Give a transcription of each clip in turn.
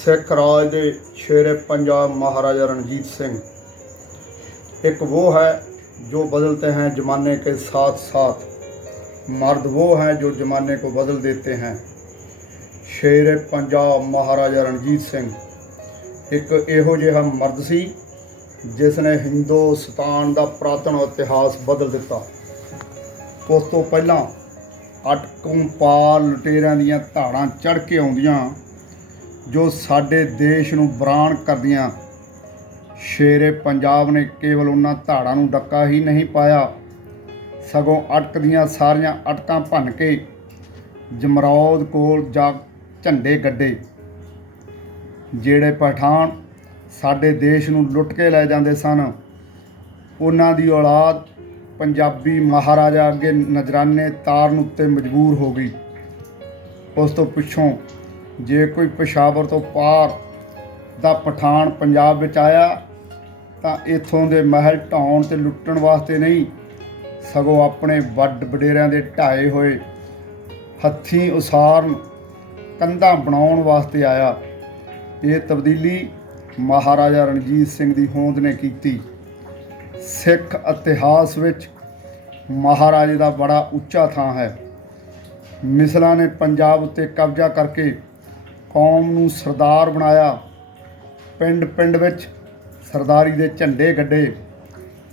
ਸਿੱਖ ਰਾਜ ਦੇ ਸ਼ੇਰੇ ਪੰਜਾਬ ਮਹਾਰਾਜਾ ਰਣਜੀਤ ਸਿੰਘ एक वो है जो बदलते हैं ज़माने के साथ साथ मर्द वो हैं जो ज़माने को बदल देते हैं ਸ਼ੇਰ ਪੰਜਾਬ ਮਹਾਰਾਜਾ ਰਣਜੀਤ ਸਿੰਘ ਇੱਕ ਇਹੋ ਜਿਹਾ ਮਰਦ ਸੀ ਜਿਸ ਨੇ ਹਿੰਦੁਸਤਾਨ ਦਾ ਪ੍ਰਾਤਨ ਇਤਿਹਾਸ ਬਦਲ ਦਿੱਤਾ ਉਸ ਤੋਂ ਪਹਿਲਾਂ ਅਟਕੋਂ ਪਾਰ ਲੁਟੇਰਿਆਂ ਦੀਆਂ ਧਾੜਾਂ ਚੜ੍ਹ ਕੇ ਆਉਂਦੀਆਂ ਜੋ ਸਾਡੇ ਦੇਸ਼ ਨੂੰ ਬਰਾਨ ਕਰਦੀਆਂ। ਸ਼ੇਰੇ ਪੰਜਾਬ ਨੇ ਕੇਵਲ ਉਹਨਾਂ ਧਾੜਾਂ ਨੂੰ ਡੱਕਾ ਹੀ ਨਹੀਂ ਪਾਇਆ। ਸਗੋਂ ਅਟਕਦੀਆਂ ਸਾਰੀਆਂ ਅਟਕਾਂ ਭੰਨ ਕੇ ਜਮਰੌਦ ਕੋਲ ਜਾ ਝੰਡੇ ਗੱਡੇ। ਜਿਹੜੇ ਪਠਾਨ ਸਾਡੇ ਦੇਸ਼ ਨੂੰ ਲੁੱਟ ਕੇ ਲੈ ਜਾਂਦੇ ਸਨ, ਉਹਨਾਂ ਦੀ ਔਲਾਦ ਪੰਜਾਬੀ ਮਹਾਰਾਜਾ ਅੱਗੇ ਨਜ਼ਰਾਨੇ ਤਾਰਨ ਉੱਤੇ ਮਜਬੂਰ ਹੋ ਗਈ। ਉਸ ਤੋਂ ਪਿੱਛੋਂ ਜੇ ਕੋਈ ਪਸ਼ਾਵਰ ਤੋਂ ਪਾਰ ਦਾ ਪਠਾਨ ਪੰਜਾਬ ਵਿੱਚ ਆਇਆ, ਤਾਂ ਇਥੋਂ ਦੇ ਮਹਿਲ ਢਾਉਣ ਤੇ ਲੁੱਟਣ ਵਾਸਤੇ ਨਹੀਂ, ਸਗੋਂ ਆਪਣੇ ਵੱਡ ਵਡੇਰਿਆਂ ਦੇ ਢਾਏ ਹੋਏ ਹੱਥੀਂ ਉਸਾਰਨ ਕੰਧਾਂ ਬਣਾਉਣ ਵਾਸਤੇ ਆਇਆ। ਇਹ ਤਬਦੀਲੀ ਮਹਾਰਾਜਾ ਰਣਜੀਤ ਸਿੰਘ ਦੀ ਹੋਂਦ ਨੇ ਕੀਤੀ। ਸਿੱਖ ਇਤਿਹਾਸ ਵਿੱਚ ਮਹਾਰਾਜੇ ਦਾ ਬੜਾ ਉੱਚਾ ਥਾਂ ਹੈ। ਮਿਸਲਾਂ ਨੇ ਪੰਜਾਬ ਉੱਤੇ ਕਬਜ਼ਾ ਕਰਕੇ ਕੌਮ ਨੂੰ ਸਰਦਾਰ ਬਣਾਇਆ। ਪਿੰਡ ਪਿੰਡ ਵਿੱਚ ਸਰਦਾਰੀ ਦੇ ਝੰਡੇ ਗੱਡੇ।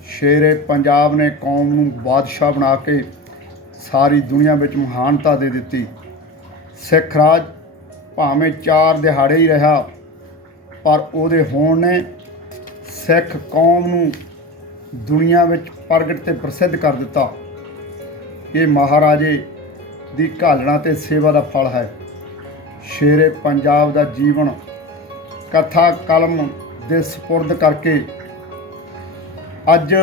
ਸ਼ੇਰੇ ਪੰਜਾਬ ਨੇ ਕੌਮ ਨੂੰ ਬਾਦਸ਼ਾਹ ਬਣਾ ਕੇ ਸਾਰੀ ਦੁਨੀਆ ਵਿੱਚ ਮਹਾਨਤਾ ਦੇ ਦਿੱਤੀ। ਸਿੱਖ ਰਾਜ ਭਾਵੇਂ ਚਾਰ ਦਿਹਾੜੇ ਹੀ ਰਿਹਾ, ਪਰ ਉਹਦੇ ਹੋਣ ਨੇ ਸਿੱਖ ਕੌਮ ਨੂੰ ਦੁਨੀਆ ਵਿੱਚ ਪ੍ਰਗਟ ਤੇ ਪ੍ਰਸਿੱਧ ਕਰ ਦਿੱਤਾ। ਇਹ ਮਹਾਰਾਜੇ ਦੀ ਘਾਲਣਾ ਤੇ ਸੇਵਾ ਦਾ ਫਲ ਹੈ। ਸ਼ੇਰੇ ਪੰਜਾਬ ਦਾ ਜੀਵਨ, ਕਥਾ, ਕਲਮ ਦੇ ਸਪੁਰਦ ਕਰਕੇ ਅੱਜ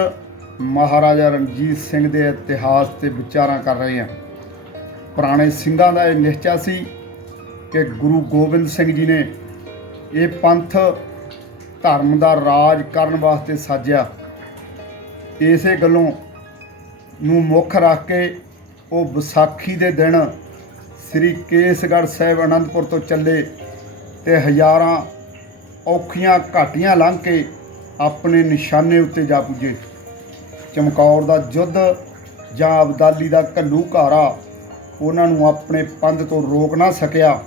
ਮਹਾਰਾਜਾ ਰਣਜੀਤ ਸਿੰਘ ਦੇ ਇਤਿਹਾਸ ਤੇ ਵਿਚਾਰਾਂ ਕਰ ਰਹੇ ਹਾਂ। ਪੁਰਾਣੇ ਸਿੰਘਾਂ ਦਾ ਇਹ ਨਿਸ਼ਚਾ ਸੀ ਕਿ ਗੁਰੂ ਗੋਬਿੰਦ ਸਿੰਘ ਜੀ ਨੇ ਇਹ ਪੰਥ ਧਰਮ ਦਾ ਰਾਜ ਕਰਨ ਵਾਸਤੇ ਸਾਜਿਆ। ਇਸੇ ਗੱਲੋਂ ਨੂੰ ਮੁੱਖ ਰੱਖ ਕੇ ਉਹ ਵਿਸਾਖੀ ਦੇ ਦਿਨ ਸ੍ਰੀ ਕੇਸਗੜ੍ਹ ਸਾਹਿਬ ਅਨੰਦਪੁਰ ਤੋਂ ਚੱਲੇ ਤੇ ਹਜ਼ਾਰਾਂ ਔਖੀਆਂ ਘਾਟੀਆਂ ਲੰਘ ਕੇ ਆਪਣੇ ਨਿਸ਼ਾਨੇ ਉੱਤੇ ਜਾ ਪੁੱਜੇ। ਚਮਕੌਰ ਦਾ ਯੁੱਧ ਜਾਂ ਅਬਦਾਲੀ ਦਾ ਘੱਲੂ ਘਾਰਾ ਉਹਨਾਂ ਨੂੰ ਆਪਣੇ ਪੰਧ ਤੋਂ ਰੋਕ ਨਾ ਸਕਿਆ।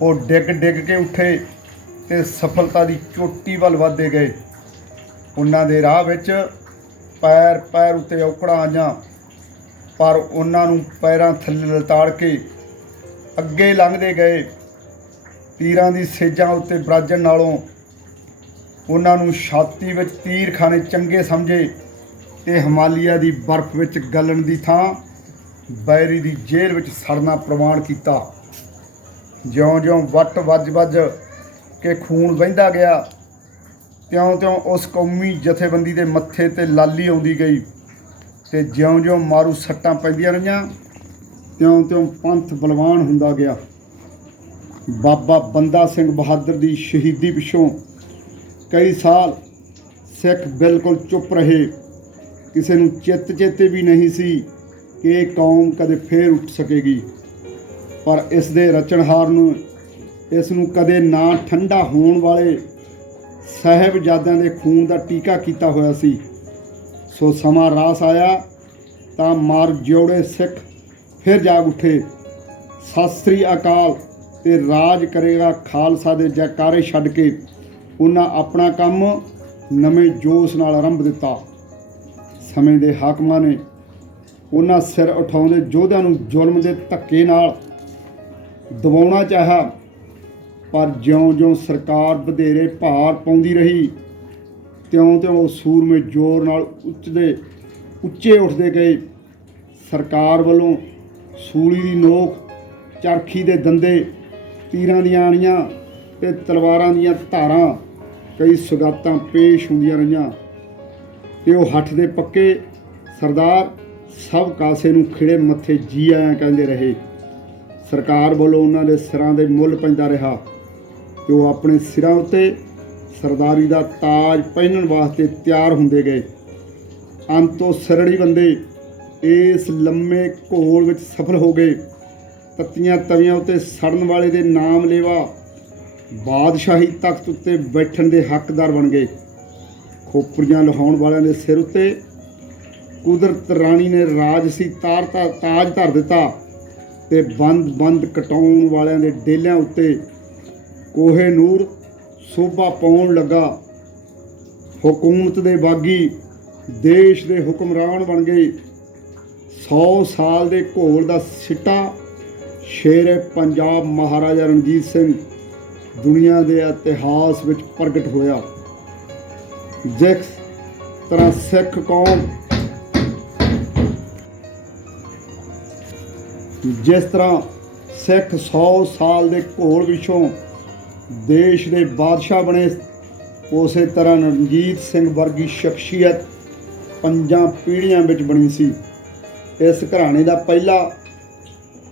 ਉਹ ਡਿੱਗ ਡਿੱਗ ਕੇ ਉੱਠੇ ਤੇ ਸਫਲਤਾ ਦੀ ਚੋਟੀ ਵੱਲ ਵਧਦੇ ਗਏ। ਉਹਨਾਂ ਦੇ ਰਾਹ ਵਿੱਚ ਪੈਰ ਪੈਰ ਉੱਤੇ ਔਕੜਾਂ ਆਈਆਂ। ਪਰ ਉਹਨਾਂ ਨੂੰ ਪੈਰਾਂ ਥੱਲੇ ਲਤਾੜ ਕੇ ਅੱਗੇ ਲੰਘਦੇ ਗਏ। ਤੀਰਾਂ ਦੀ ਸੇਜਾਂ ਉੱਤੇ ਬਰਾਜਣ ਨਾਲੋਂ ਉਹਨਾਂ ਨੂੰ ਛਾਤੀ ਵਿੱਚ ਤੀਰ ਖਾਣੇ ਚੰਗੇ ਸਮਝੇ ਤੇ ਹਿਮਾਲਿਆ ਦੀ ਬਰਫ਼ ਵਿੱਚ ਗਲਣ ਦੀ ਥਾਂ ਬੈਰੀ ਦੀ ਜੇਲ੍ਹ ਵਿੱਚ ਸੜਨਾ ਪ੍ਰਵਾਨ ਕੀਤਾ। ਜਿਉਂ-ਜਿਉਂ ਵੱਟ ਵੱਜ-ਵੱਜ ਕੇ ਖੂਨ ਵਹਿੰਦਾ ਗਿਆ, ਤਿਉਂ-ਤਿਉਂ ਉਸ ਕੌਮੀ ਜਥੇਬੰਦੀ ਦੇ ਮੱਥੇ ਤੇ ਲਾਲੀ ਆਉਂਦੀ ਗਈ। ਤੇ ਜਿਉਂ-ਜਿਉਂ ਮਾਰੂ ਸੱਟਾਂ ਪੈਂਦੀਆਂ ਰਹੀਆਂ, ਤਿਉਂ-ਤਿਉਂ ਪੰਥ ਬਲਵਾਨ ਹੁੰਦਾ ਗਿਆ। ਬਾਬਾ ਬੰਦਾ ਸਿੰਘ ਬਹਾਦਰ ਦੀ ਸ਼ਹੀਦੀ ਪਿਛੋਂ ਕਈ ਸਾਲ ਸਿੱਖ ਬਿਲਕੁਲ ਚੁੱਪ ਰਹੇ। ਕਿਸੇ ਨੂੰ ਚਿੱਤ ਚੇਤੇ ਵੀ ਨਹੀਂ ਸੀ ਕਿ ਇਹ ਕੌਮ ਕਦੇ ਫੇਰ ਉੱਠ ਸਕੇਗੀ। ਪਰ ਇਸ ਦੇ ਰਚਣਹਾਰ ਨੂੰ, ਇਸ ਨੂੰ ਕਦੇ ਨਾ ਠੰਡਾ ਹੋਣ ਵਾਲੇ ਸਾਹਿਬਜ਼ਾਦਿਆਂ ਦੇ ਖੂਨ ਦਾ ਟੀਕਾ ਕੀਤਾ ਹੋਇਆ ਸੀ। ਸੋ ਸਮਾਂ ਰਾਸ ਆਇਆ, ਤਾਂ ਮਾਰ ਜੋੜੇ ਸਿੱਖ ਫਿਰ ਜਾਗ ਉੱਠੇ। ਸਤਿ ਸ੍ਰੀ ਅਕਾਲ ਤੇ ਰਾਜ ਕਰੇਗਾ ਖਾਲਸਾ ਦੇ ਜੈਕਾਰੇ ਛੱਡ ਕੇ। ਉਹਨਾਂ ਆਪਣਾ ਕੰਮ ਨਵੇਂ ਜੋਸ਼ ਨਾਲ ਆਰੰਭ ਦਿੱਤਾ। ਸਮੇਂ ਦੇ ਹਾਕਮਾਂ ਨੇ ਉਹਨਾਂ ਸਿਰ ਉਠਾਉਂਦੇ ਯੋਧਿਆਂ ਨੂੰ ਜ਼ੁਲਮ ਦੇ ਧੱਕੇ ਨਾਲ ਦਬਾਉਣਾ ਚਾਹਿਆ, ਪਰ ਜਿਉਂ-ਜਿਉਂ ਸਰਕਾਰ ਵਧੇਰੇ ਭਾਰ ਪਾਉਂਦੀ ਰਹੀ ਤਿਉਂ-ਤਿਉਂ ਉਹ ਸੂਰਮੇ ਜ਼ੋਰ ਨਾਲ ਉੱਚਦੇ, ਉੱਚੇ ਉੱਠਦੇ ਗਏ। ਸਰਕਾਰ ਵੱਲੋਂ ਸੂਲੀ ਦੀ ਨੋਕ, ਚਰਖੀ ਦੇ ਦੰਦੇ, ਤੀਰਾਂ ਦੀਆਂ ਆਣੀਆਂ ਤੇ ਤਲਵਾਰਾਂ ਦੀਆਂ ਧਾਰਾਂ, ਕਈ ਸੁਗਾਤਾਂ ਪੇਸ਼ ਹੁੰਦੀਆਂ ਰਹੀਆਂ। ਤੇ ਉਹ ਹੱਠ ਦੇ ਪੱਕੇ ਸਰਦਾਰ ਸਭ ਕਾਸੇ ਨੂੰ ਖਿੜੇ ਮੱਥੇ ਜੀ ਆਇਆਂ ਕਹਿੰਦੇ ਰਹੇ। ਸਰਕਾਰ ਵੱਲੋਂ ਉਹਨਾਂ ਦੇ ਸਿਰਾਂ ਦੇ ਮੁੱਲ ਪੈਂਦਾ ਰਿਹਾ ਤੇ ਉਹ ਆਪਣੇ ਸਿਰਾਂ ਉੱਤੇ ਸਰਦਾਰੀ ਦਾ ਤਾਜ ਪਹਿਨਣ ਵਾਸਤੇ ਤਿਆਰ ਹੁੰਦੇ ਗਏ। ਅੰਤੋਂ ਸਰੜੀ ਬੰਦੇ ਇਸ ਲੰਮੇ ਘੋਲ ਵਿੱਚ ਸਫਲ ਹੋ ਗਏ। ਤੱਤੀਆਂ ਤਵੀਆਂ ਉੱਤੇ ਸੜਨ ਵਾਲੇ ਦੇ ਨਾਮ ਲੇਵਾ ਬਾਦਸ਼ਾਹੀ ਤਖਤ ਉੱਤੇ ਬੈਠਣ ਦੇ ਹੱਕਦਾਰ ਬਣ ਗਏ। ਖੋਪਰੀਆਂ ਲਹਾਉਣ ਵਾਲਿਆਂ ਦੇ ਸਿਰ ਉੱਤੇ ਕੁਦਰਤ ਰਾਣੀ ਨੇ ਰਾਜਸੀ ਤਾਰ ਤਾਜ ਧਰ ਦਿੱਤਾ ਤੇ ਬੰਦ ਬੰਦ ਕਟਾਉਣ ਵਾਲਿਆਂ ਦੇ ਡੇਲਿਆਂ ਉੱਤੇ ਕੋਹੇ ਨੂਰ ਸੋਭਾ ਪਾਉਣ ਲੱਗਾ। ਹਕੂਮਤ ਦੇ ਬਾਗੀ ਦੇਸ਼ ਦੇ ਹੁਕਮਰਾਨ ਬਣ ਗਏ। 100 ਸਾਲ ਦੇ ਘੋਲ ਦਾ ਸਿੱਟਾ ਸ਼ੇਰ ਪੰਜਾਬ ਮਹਾਰਾਜਾ ਰਣਜੀਤ ਸਿੰਘ। ਦੁਨੀਆ ਦੇ ਇਤਿਹਾਸ ਵਿੱਚ ਪ੍ਰਗਟ ਹੋਇਆ। ਜਿਸ ਤਰ੍ਹਾਂ ਸਿੱਖ ਕੌਮ, ਜਿਸ ਤਰ੍ਹਾਂ ਸਿੱਖ 100 ਸਾਲ ਦੇ ਘੋਲ ਵਿੱਚੋਂ ਦੇਸ਼ ਦੇ ਬਾਦਸ਼ਾਹ ਬਣੇ। ਉਸੇ ਤਰ੍ਹਾਂ ਰਣਜੀਤ ਸਿੰਘ ਵਰਗੀ ਸ਼ਖਸੀਅਤ ਪੰਜਾਂ ਪੀੜ੍ਹੀਆਂ ਵਿੱਚ ਬਣੀ ਸੀ। ਇਸ ਘਰਾਣੇ ਦਾ ਪਹਿਲਾ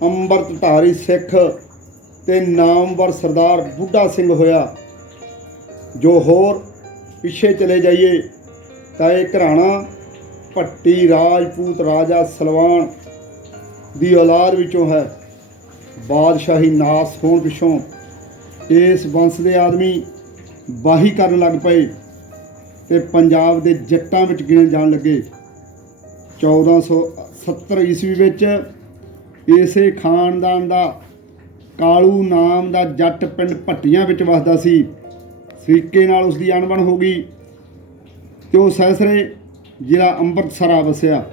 ਅੰਮ੍ਰਿਤਧਾਰੀ ਸਿੱਖ ਤੇ ਨਾਮਵਰ ਸਰਦਾਰ ਬੁੱਢਾ ਸਿੰਘ ਹੋਇਆ। ਜੋ ਹੋਰ ਪਿੱਛੇ ਚਲੇ ਜਾਈਏ ਤਾਂ ਇਹ ਘਰਾਣਾ ਭੱਟੀ ਰਾਜਪੂਤ ਰਾਜਾ ਸਲਵਾਨ ਦੀ ਔਲਾਦ ਵਿੱਚੋਂ ਹੈ। ਬਾਦਸ਼ਾਹੀ ਨਾਸ ਹੋਣ ਪਿੱਛੋਂ ਇਸ ਵੰਸ਼ ਦੇ ਆਦਮੀ ਬਾਹੀ ਕਰਨ ਲੱਗ ਪਏ ਤੇ ਪੰਜਾਬ ਦੇ ਜੱਟਾਂ ਵਿੱਚ ਗਿਣੇ ਜਾਣ ਲੱਗੇ। 1470 ਈਸਵੀ ਵਿੱਚ ਇਸੇ ਖਾਨਦਾਨ ਦਾ ਕਾਲੂ ਨਾਮ ਦਾ ਜੱਟ ਪਿੰਡ ਭੱਟੀਆਂ ਵਿੱਚ ਵਸਦਾ ਸੀ। ਸਰੀਕੇ ਨਾਲ ਉਸ ਦੀ ਅਣਬਣ ਹੋ ਗਈ ਤੇ ਉਹ ਸੈਸਰੇ ਜ਼ਿਲ੍ਹਾ ਅੰਮ੍ਰਿਤਸਰ ਆ ਵਸਿਆ।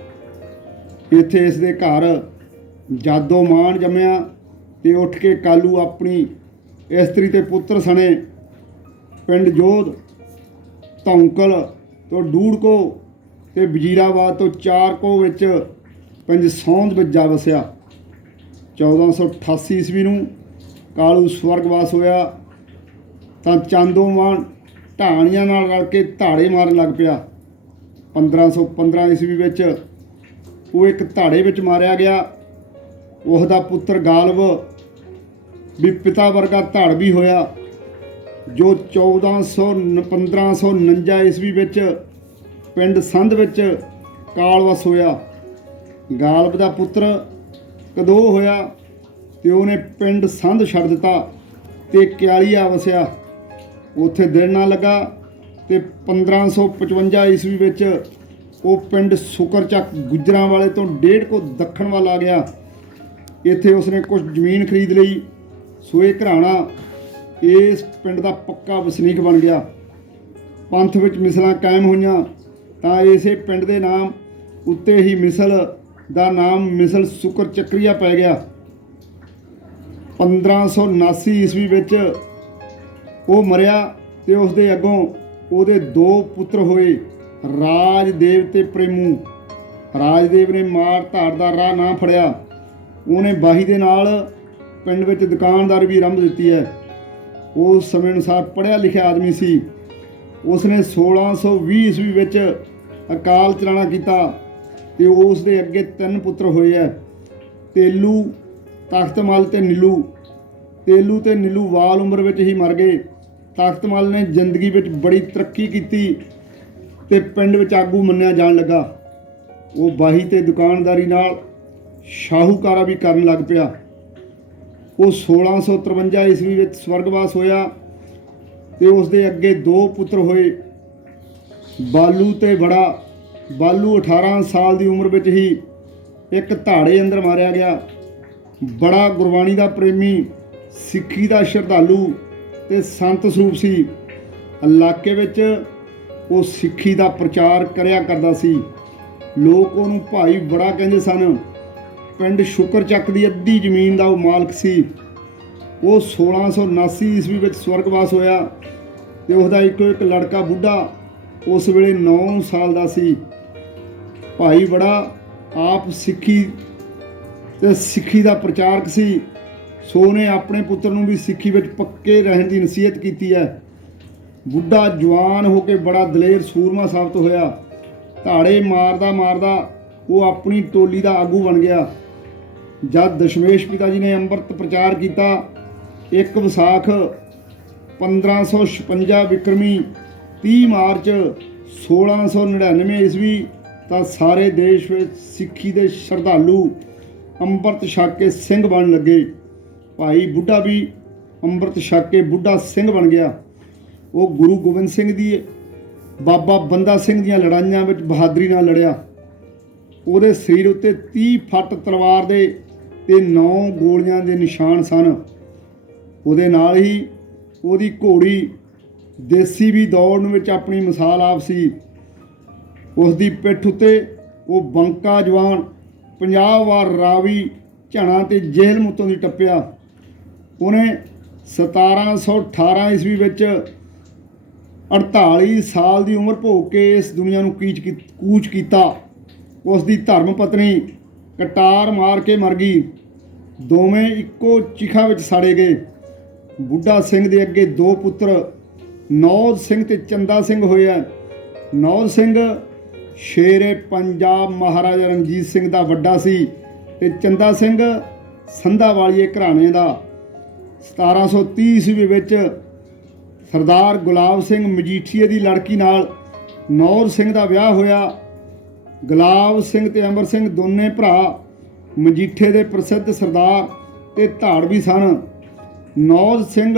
ਇੱਥੇ ਇਸ ਦੇ ਘਰ ਜਾਦੋ ਮਾਨ ਜੰਮਿਆ ਤੇ ਉੱਠ ਕੇ ਕਾਲੂ ਆਪਣੀ ਇਸਤਰੀ ਤੇ ਪੁੱਤਰ ਸਣੇ, ਪਿੰਡ ਜੋਧ, ਧੌਂਕਲ ਤੋਂ ਡੂੜਕੋ ਤੇ ਵਜੀਰਾਬਾਦ ਤੋਂ ਚਾਰਕੋ ਵਿੱਚ ਪੰਜ ਸੌਂਦ ਵਿੱਚ ਜਾ ਵਸਿਆ। 1488 ਈਸਵੀ ਨੂੰ ਕਾਲੂ ਸਵਰਗਵਾਸ ਹੋਇਆ। ਤਾਂ ਚਾਂਦੋਮਾਨ ਢਾਣੀਆਂ ਨਾਲ ਰਲ ਕੇ ਧਾੜੇ ਮਾਰਨ ਲੱਗ ਪਿਆ। 1515 ਈਸਵੀ ਵਿੱਚ ਉਹ ਇੱਕ ਧਾੜੇ ਵਿੱਚ ਮਾਰਿਆ ਗਿਆ। ਉਸ ਦਾ ਪੁੱਤਰ ਗਾਲਬ ਵੀ ਪਿਤਾ ਵਰਗਾ ਧੜ ਵੀ ਹੋਇਆ, ਜੋ 1400 1549 ਈਸਵੀ ਵਿੱਚ ਪਿੰਡ ਸੰਧ ਵਿੱਚ ਕਾਲਵਸ ਹੋਇਆ। ਗਾਲਬ ਦਾ ਪੁੱਤਰ ਕਦੋ ਹੋਇਆ ਤੇ ਉਹਨੇ ਪਿੰਡ ਸੰਧ ਛੱਡ ਦਿੱਤਾ ਤੇ ਕਿਆਲੀਆ ਵਸਿਆ। ਉੱਥੇ ਦਿਨ ਨਾ ਲੱਗਾ ਤੇ 1555 ਈਸਵੀ ਵਿੱਚ ਉਹ ਪਿੰਡ ਸੁਕਰਚੱਕ ਗੁਜਰਾਂ ਵਾਲੇ ਤੋਂ ਡੇਢ ਕੋ ਦੱਖਣ ਵੱਲ ਆ ਗਿਆ। ਇੱਥੇ ਉਸਨੇ ਕੁਝ ਜ਼ਮੀਨ ਖਰੀਦ ਲਈ। ਸੋ ਇਹ ਘਰਾਣਾ ਇਸ ਪਿੰਡ ਦਾ ਪੱਕਾ ਵਸਨੀਕ ਬਣ ਗਿਆ। ਪੰਥ ਵਿੱਚ ਮਿਸਲਾਂ ਕਾਇਮ ਹੋਈਆਂ ਤਾਂ ਇਸੇ ਪਿੰਡ ਦੇ ਨਾਮ ਉੱਤੇ ਹੀ ਮਿਸਲ ਦਾ ਨਾਮ ਮਿਸਲ ਸੁਕਰ ਚੱਕਰੀਆ ਪੈ ਗਿਆ। 1579 ਈਸਵੀ ਵਿੱਚ ਉਹ ਮਰਿਆ ਤੇ ਉਸ ਦੇ ਅੱਗੋਂ ਉਹਦੇ ਦੋ ਪੁੱਤਰ ਹੋਏ, ਰਾਜਦੇਵ ਤੇ ਪ੍ਰੇਮੂ। ਰਾਜਦੇਵ ਨੇ ਮਾਰ ਧਾੜ ਦਾ ਰਾਹ ਨਾ ਫੜਿਆ। ਉਹਨੇ ਬਾਹੀ ਦੇ ਨਾਲ ਪਿੰਡ ਵਿੱਚ ਦੁਕਾਨਦਾਰ ਵੀ ਆਰੰਭ ਦਿੱਤੀ ਹੈ। ਉਹ ਸਮੇਂ ਅਨੁਸਾਰ ਪੜ੍ਹਿਆ ਲਿਖਿਆ ਆਦਮੀ ਸੀ। ਉਸਨੇ 1620 ਈਸਵੀ ਵਿੱਚ ਅਕਾਲ ਚਲਾਣਾ ਕੀਤਾ ਤੇ ਉਸ ਦੇ ਅੱਗੇ ਤਿੰਨ ਪੁੱਤਰ ਹੋਏ ਹੈ। ਤੇਲੂ, ਤਖਤਮਲ ਤੇ ਨੀਲੂ। ਤੇਲੂ ਤੇ ਨੀਲੂ ਵਾਲ ਉਮਰ ਵਿੱਚ ਹੀ ਮਰ ਗਏ। ਤਖਤਮਲ ਨੇ ਜ਼ਿੰਦਗੀ ਵਿੱਚ ਬੜੀ ਤਰੱਕੀ ਕੀਤੀ ਤੇ ਪਿੰਡ ਵਿੱਚ ਆਗੂ ਮੰਨਿਆ ਜਾਣ ਲੱਗਾ। ਉਹ ਬਾਹੀ ਤੇ ਦੁਕਾਨਦਾਰੀ ਨਾਲ ਸ਼ਾਹੂਕਾਰਾ ਵੀ ਕਰਨ ਲੱਗ ਪਿਆ। ਉਹ 1653 ਈਸਵੀ ਵਿੱਚ ਸਵਰਗਵਾਸ ਹੋਇਆ ਤੇ ਉਸ ਦੇ ਅੱਗੇ ਦੋ ਪੁੱਤਰ ਹੋਏ। ਬਾਲੂ ਤੇ ਬੜਾ। ਬਾਲੂ 18 ਸਾਲ ਦੀ ਉਮਰ ਵਿੱਚ ਹੀ ਇੱਕ ਧਾੜੇ ਅੰਦਰ ਮਾਰਿਆ ਗਿਆ। ਬੜਾ ਗੁਰਬਾਣੀ ਦਾ ਪ੍ਰੇਮੀ, ਸਿੱਖੀ ਦਾ ਸ਼ਰਧਾਲੂ ਤੇ ਸੰਤ ਸਰੂਪ ਸੀ। ਇਲਾਕੇ ਵਿੱਚ ਉਹ ਸਿੱਖੀ ਦਾ ਪ੍ਰਚਾਰ ਕਰਿਆ ਕਰਦਾ ਸੀ। ਲੋਕ ਉਹਨੂੰ ਭਾਈ ਬੜਾ ਕਹਿੰਦੇ ਸਨ। ਪਿੰਡ ਸ਼ੁਕਰਚੱਕ ਦੀ ਅੱਧੀ ਜ਼ਮੀਨ ਦਾ ਉਹ ਮਾਲਕ ਸੀ। ਉਹ 1679 ਈਸਵੀ ਵਿੱਚ ਸਵਰਗਵਾਸ ਹੋਇਆ ਤੇ ਉਹਦਾ ਇੱਕੋ ਇੱਕ ਲੜਕਾ ਬੁੱਢਾ ਉਸ ਵੇਲੇ 9 ਸਾਲ ਦਾ ਸੀ। ਭਾਈ ਬੜਾ ਆਪ ਸਿੱਖੀ ਤੇ ਸਿੱਖੀ ਦਾ ਪ੍ਰਚਾਰਕ ਸੀ। ਸੋ ਨੇ ਆਪਣੇ ਪੁੱਤਰ ਨੂੰ ਵੀ ਸਿੱਖੀ ਵਿੱਚ ਪੱਕੇ ਰਹਿਣ ਦੀ ਨਸੀਹਤ ਕੀਤੀ ਹੈ। ਬੁੱਢਾ ਜਵਾਨ ਹੋ ਕੇ ਬੜਾ ਦਲੇਰ ਸੂਰਮਾ ਸਾਬਤ ਹੋਇਆ। ਧਾੜੇ ਮਾਰਦਾ ਮਾਰਦਾ ਉਹ ਆਪਣੀ ਟੋਲੀ ਦਾ ਆਗੂ ਬਣ ਗਿਆ। ਜਦ ਦਸ਼ਮੇਸ਼ ਪਿਤਾ ਜੀ ਨੇ ਅੰਮ੍ਰਿਤ ਪ੍ਰਚਾਰ ਕੀਤਾ, ਇੱਕ ਵਿਸਾਖ 1556 ਵਿਕਰਮੀ 30 ਮਾਰਚ 1699 ਈਸਵੀ, ਤਾਂ ਸਾਰੇ ਦੇਸ਼ ਵਿੱਚ ਸਿੱਖੀ ਦੇ ਸ਼ਰਧਾਲੂ ਅੰਮ੍ਰਿਤ ਛਕ ਕੇ ਸਿੰਘ ਬਣਨ ਲੱਗੇ। ਭਾਈ ਬੁੱਢਾ ਵੀ ਅੰਮ੍ਰਿਤ ਛਕ ਕੇ ਬੁੱਢਾ ਸਿੰਘ ਬਣ ਗਿਆ। ਉਹ ਗੁਰੂ ਗੋਬਿੰਦ ਸਿੰਘ ਦੀ, ਬਾਬਾ ਬੰਦਾ ਸਿੰਘ ਦੀਆਂ ਲੜਾਈਆਂ ਵਿੱਚ ਬਹਾਦਰੀ ਨਾਲ ਲੜਿਆ। ਉਹਦੇ ਸਰੀਰ ਉੱਤੇ 30 ਫੱਟ ਤਲਵਾਰ ਦੇ ਤੇ 9 ਗੋਲੀਆਂ ਦੇ ਨਿਸ਼ਾਨ ਸਨ। ਉਹਦੇ ਨਾਲ ਹੀ ਉਹਦੀ ਘੋੜੀ ਦੇਸੀ ਵੀ ਦੌੜਨ ਵਿੱਚ ਆਪਣੀ ਮਿਸਾਲ ਆਪ ਸੀ। ਉਸ ਦੀ ਪਿੱਠ ਉੱਤੇ ਉਹ ਬੰਕਾ ਜਵਾਨ 50 ਵਾਰ ਰਾਵੀ ਝਣਾ ਤੇ ਜੇਲ੍ਹ ਮੁੱਤੋਂ ਦੀ ਟੱਪਿਆ। ਉਹਨੇ 1718 ਈਸਵੀ ਵਿੱਚ 48 ਸਾਲ ਦੀ ਉਮਰ ਭੋਗ ਕੇ ਇਸ ਦੁਨੀਆ ਨੂੰ ਕੀਚ ਕੀ- ਕੂਚ ਕੀਤਾ। ਉਸ ਦੀ ਧਰਮ ਪਤਨੀ ਕਟਾਰ ਮਾਰ ਕੇ ਮਰ ਗਈ। ਦੋਵੇਂ ਇੱਕੋ ਚਿਖਾ ਵਿੱਚ ਸੜੇ ਗਏ। ਬੁੱਢਾ ਸਿੰਘ ਦੇ ਅੱਗੇ ਦੋ ਪੁੱਤਰ, ਨੌਦ ਸਿੰਘ ਤੇ ਚੰਦਾ ਸਿੰਘ ਹੋਇਆ ਨੌਦ ਸਿੰਘ ਸ਼ੇਰੇ ਪੰਜਾਬ ਮਹਾਰਾਜਾ ਰਣਜੀਤ ਸਿੰਘ ਦਾ ਵੱਡਾ ਸੀ ਤੇ ਚੰਦਾ ਸਿੰਘ ਸੰਧਾ ਵਾਲੀਏ ਘਰਾਣੇ ਦਾ। 1730 ਈਸਵੀ ਵਿੱਚ ਸਰਦਾਰ ਗੁਲਾਬ ਸਿੰਘ ਮਜੀਠੀਏ ਦੀ ਲੜਕੀ ਨਾਲ ਨੌਰ ਸਿੰਘ ਦਾ ਵਿਆਹ ਹੋਇਆ। ਗੁਲਾਬ ਸਿੰਘ ਤੇ ਅਮਰ ਸਿੰਘ ਦੋਨੇ ਭਰਾ ਮਜੀਠੇ ਦੇ ਪ੍ਰਸਿੱਧ ਸਰਦਾਰ ਤੇ ਧਾੜਵੀ ਸਨ। ਨੌਜ ਸਿੰਘ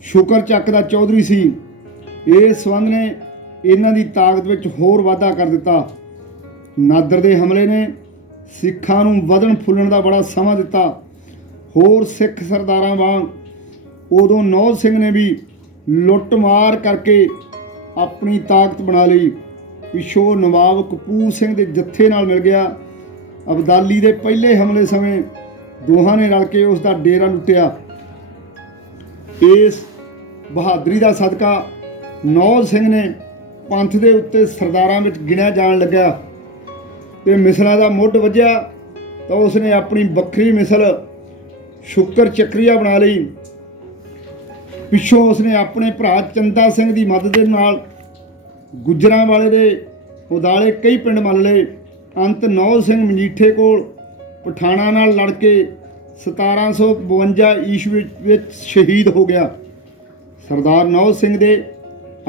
ਸ਼ੁਕਰ ਚੱਕ ਦਾ ਚੌਧਰੀ ਸੀ। ਇਸ ਸੰਬੰਧ ਨੇ ਇਹਨਾਂ ਦੀ ਤਾਕਤ ਵਿੱਚ ਹੋਰ ਵਾਧਾ ਕਰ ਦਿੱਤਾ। ਨਾਦਰ ਦੇ ਹਮਲੇ ਨੇ ਸਿੱਖਾਂ ਨੂੰ ਵਧਣ ਫੁੱਲਣ ਦਾ ਬੜਾ ਸਮਾਂ ਦਿੱਤਾ। ਹੋਰ ਸਿੱਖ ਸਰਦਾਰਾਂ ਵਾਂਗ ਉਦੋਂ ਨੌਜ ਸਿੰਘ ਨੇ ਵੀ ਲੁੱਟ ਮਾਰ ਕਰਕੇ ਆਪਣੀ ਤਾਕਤ ਬਣਾ ਲਈ। ਪਿਛੋ ਨਵਾਬ ਕਪੂਰ ਸਿੰਘ ਦੇ ਜੱਥੇ ਨਾਲ ਮਿਲ ਗਿਆ। ਅਬਦਾਲੀ ਦੇ ਪਹਿਲੇ ਹਮਲੇ ਸਮੇਂ ਦੋਹਾਂ ਨੇ ਰਲ ਕੇ ਉਸ ਦਾ ਡੇਰਾ ਲੁੱਟਿਆ। ਇਸ ਬਹਾਦਰੀ ਦਾ ਸਦਕਾ ਨੌਜ ਸਿੰਘ ਨੇ ਪੰਥ ਦੇ ਉੱਤੇ ਸਰਦਾਰਾਂ ਵਿੱਚ ਗਿਣਿਆ ਜਾਣ ਲੱਗਾ ਤੇ ਮਿਸਲਾਂ ਦਾ ਮੁੱਢ ਵੱਜਿਆ ਤਾਂ ਉਸਨੇ ਆਪਣੀ ਵੱਖਰੀ ਮਿਸਲ ਸ਼ੁਕਰ ਚੱਕਰੀਆ ਬਣਾ ਲਈ। ਪਿੱਛੋਂ ਉਸਨੇ ਆਪਣੇ ਭਰਾ ਚੰਦਾ ਸਿੰਘ ਦੀ ਮਦਦ ਦੇ ਨਾਲ ਗੁੱਜਰਾਂ ਵਾਲੇ ਦੇ ਉਦਾਲੇ ਕਈ ਪਿੰਡ ਮੱਲ ਲਏ। ਅੰਤ ਨੌਜ ਸਿੰਘ ਮਜੀਠੇ ਕੋਲ ਪਠਾਣਾ ਨਾਲ ਲੜ ਕੇ 1752 ਈਸਵੀ ਵਿੱਚ ਸ਼ਹੀਦ ਹੋ ਗਿਆ। ਸਰਦਾਰ ਨੌਜ ਸਿੰਘ ਦੇ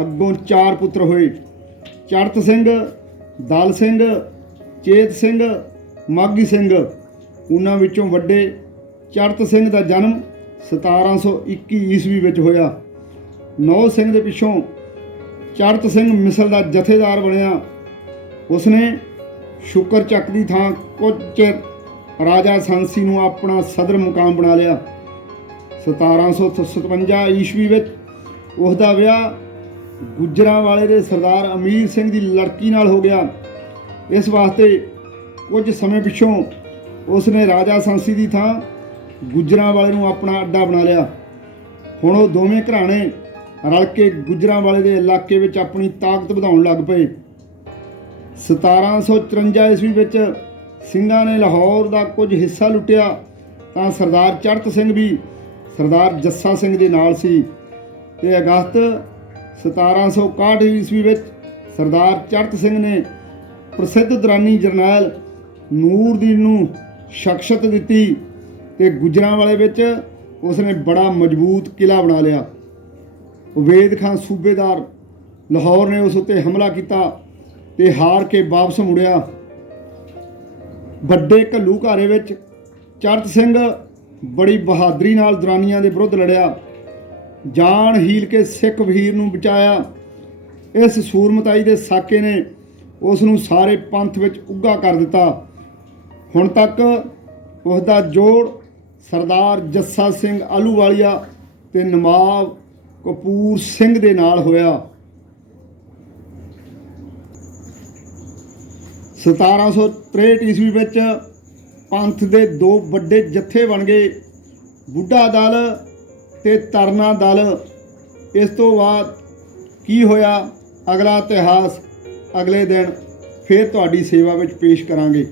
ਅੱਗੋਂ ਚਾਰ ਪੁੱਤਰ ਹੋਏ। ਚੜਤ ਸਿੰਘ, ਦਲ ਸਿੰਘ, ਚੇਤ ਸਿੰਘ ਮਾਗੀ ਸਿੰਘ, ਉਹਨਾਂ ਵਿੱਚੋਂ ਵੱਡੇ ਚੜਤ ਸਿੰਘ ਦਾ ਜਨਮ 1721 ਈਸਵੀ ਵਿੱਚ ਹੋਇਆ। ਨੌਜ ਸਿੰਘ ਦੇ ਪਿੱਛੋਂ ਚੜਤ ਸਿੰਘ ਮਿਸਲ ਦਾ ਜਥੇਦਾਰ ਬਣਿਆ। ਉਸਨੇ ਸ਼ੁਕਰ ਚੱਕ ਦੀ ਥਾਂ ਕੁਝ ਚਿਰ ਰਾਜਾ ਸੰਸੀ ਨੂੰ ਆਪਣਾ ਸਦਰ ਮੁਕਾਮ ਬਣਾ ਲਿਆ। 1757 ਈਸਵੀ ਵਿੱਚ ਉਸ ਦਾ ਵਿਆਹ ਗੁੱਜਰਾਂ ਵਾਲੇ ਦੇ ਸਰਦਾਰ ਅਮੀਰ ਸਿੰਘ ਦੀ ਲੜਕੀ ਨਾਲ ਹੋ ਗਿਆ। ਇਸ ਵਾਸਤੇ ਕੁਝ ਸਮੇਂ ਪਿੱਛੋਂ ਉਸ ਨੇ ਰਾਜਾ ਸੰਸੀ ਦੀ ਥਾਂ ਗੁੱਜਰਾਂ ਵਾਲੇ ਨੂੰ ਆਪਣਾ ਅੱਡਾ ਬਣਾ ਲਿਆ। ਹੁਣ ਉਹ ਦੋਵੇਂ ਘਰਾਣੇ ਰਲ ਕੇ ਗੁੱਜਰਾਂਵਾਲੇ ਦੇ ਇਲਾਕੇ ਵਿੱਚ ਆਪਣੀ ਤਾਕਤ ਵਧਾਉਣ ਲੱਗ ਪਏ। 1754 ਈਸਵੀ ਵਿੱਚ ਸਿੰਘਾਂ ਨੇ ਲਾਹੌਰ ਦਾ ਕੁਝ ਹਿੱਸਾ ਲੁੱਟਿਆ, ਤਾਂ ਸਰਦਾਰ ਚੜਤ ਸਿੰਘ ਵੀ ਸਰਦਾਰ ਜੱਸਾ ਸਿੰਘ ਦੇ ਨਾਲ ਸੀ। ਤੇ ਅਗਸਤ 1761 ਈਸਵੀ ਵਿੱਚ ਸਰਦਾਰ ਚੜਤ ਸਿੰਘ ਨੇ ਪ੍ਰਸਿੱਧ ਦਰਾਨੀ ਜਰਨੈਲ ਨੂਰਦੀਨ ਨੂੰ ਸ਼ਖਸਤ ਦਿੱਤੀ ਤੇ ਗੁਜਰਾਂਵਾਲੇ ਵਿੱਚ ਉਸਨੇ ਬੜਾ ਮਜ਼ਬੂਤ ਕਿਲਾ ਬਣਾ ਲਿਆ। ਉਬੇਦ ਖਾਨ ਸੂਬੇਦਾਰ ਲਾਹੌਰ ਨੇ ਉਸ ਉੱਤੇ ਹਮਲਾ ਕੀਤਾ ਤੇ ਹਾਰ ਕੇ ਵਾਪਸ ਮੁੜਿਆ। ਵੱਡੇ ਘੱਲੂ ਘਾਰੇ ਵਿੱਚ ਚੜਤ ਸਿੰਘ ਬੜੀ ਬਹਾਦਰੀ ਨਾਲ ਦਰਾਨੀਆਂ ਦੇ ਵਿਰੁੱਧ ਲੜਿਆ। ਜਾਨ ਹੀਲ ਕੇ ਸਿੱਖ ਵੀਰ ਨੂੰ ਬਚਾਇਆ। ਇਸ ਸੂਰਮਤਾਈ ਦੇ ਸਾਕੇ ਨੇ ਉਸ ਨੂੰ ਸਾਰੇ ਪੰਥ ਵਿੱਚ ਉੱਗਾ ਕਰ ਦਿੱਤਾ। ਹੁਣ ਤੱਕ ਉਸ ਦਾ ਜੋੜ ਸਰਦਾਰ ਜੱਸਾ ਸਿੰਘ ਆਲੂਵਾਲੀਆ ਤੇ ਨਵਾਬ ਕਪੂਰ ਸਿੰਘ ਦੇ ਨਾਲ ਹੋਇਆ। 1763 ਈਸਵੀ ਵਿੱਚ ਪੰਥ ਦੇ ਦੋ ਵੱਡੇ ਜੱਥੇ ਬਣ ਗਏ। ਬੁੱਢਾ ਦਲ ਤੇ ਤਰਨਾ ਦਲ। ਇਸ ਤੋਂ ਬਾਅਦ ਕੀ ਹੋਇਆ? ਅਗਲਾ ਇਤਿਹਾਸ ਅਗਲੇ ਦਿਨ ਫਿਰ ਤੁਹਾਡੀ ਸੇਵਾ ਵਿੱਚ ਪੇਸ਼ ਕਰਾਂਗੇ।